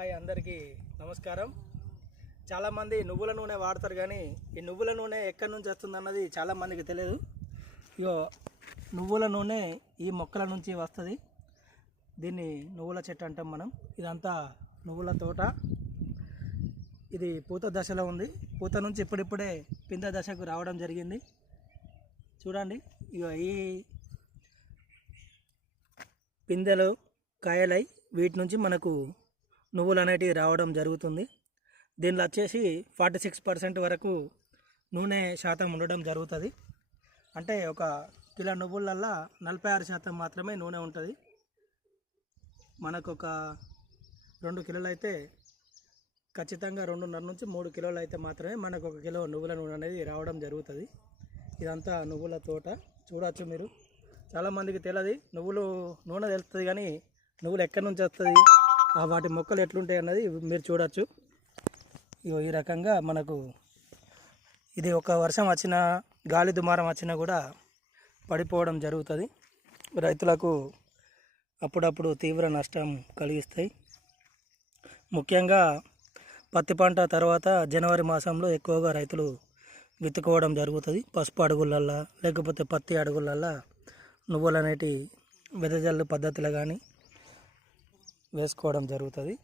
Hi అందరికీ నమస్కారం. చాలామంది నువ్వుల నూనె వాడతారు కానీ ఈ నువ్వుల నూనె ఎక్కడి నుంచి వస్తుంది అన్నది చాలామందికి తెలియదు. ఇగో నువ్వుల నూనె ఈ మొక్కల నుంచి వస్తుంది. దీన్ని నువ్వుల చెట్టు అంటాం మనం. ఇదంతా నువ్వుల తోట. ఇది పూత దశలో ఉంది. పూత నుంచి ఇప్పుడిప్పుడే పింద దశకు రావడం జరిగింది. చూడండి ఇగో ఈ పిందెలు కాయలై వీటి నుంచి మనకు నువ్వులు అనేటివి రావడం జరుగుతుంది. దీనిలో వచ్చేసి ఫార్టీ సిక్స్ పర్సెంట్ వరకు నూనె శాతం ఉండడం జరుగుతుంది. అంటే ఒక కిలో నువ్వులల్లా నలభై ఆరు శాతం మాత్రమే నూనె ఉంటుంది. మనకు ఒక రెండు కిలోలు అయితే ఖచ్చితంగా రెండున్నర నుంచి మూడు కిలోలు అయితే మాత్రమే మనకు ఒక కిలో నువ్వుల నూనె అనేది రావడం జరుగుతుంది. ఇదంతా నువ్వుల తోట. చూడవచ్చు మీరు. చాలామందికి తెలియదు నువ్వులు నూనె తెలుస్తుంది కానీ నువ్వులు ఎక్కడి నుంచి వస్తుంది? వాటి మొక్కలు ఎట్లుంటాయి అన్నది మీరు చూడవచ్చు ఇగో ఈ రకంగా మనకు ఇది ఒక వర్షం వచ్చినా గాలి దుమారం వచ్చినా కూడా పడిపోవడం జరుగుతుంది. రైతులకు అప్పుడప్పుడు తీవ్ర నష్టం కలిగిస్తాయి. ముఖ్యంగా పత్తి పంట తర్వాత జనవరి మాసంలో ఎక్కువగా రైతులు విత్తుకోవడం జరుగుతుంది. పసుపు అడుగులల్లా లేకపోతే పత్తి అడుగులల్లా నువ్వులు అనేటి వెదజల్లు పద్ధతిలో కానీ వేసుకోవడం జరుగుతుంది.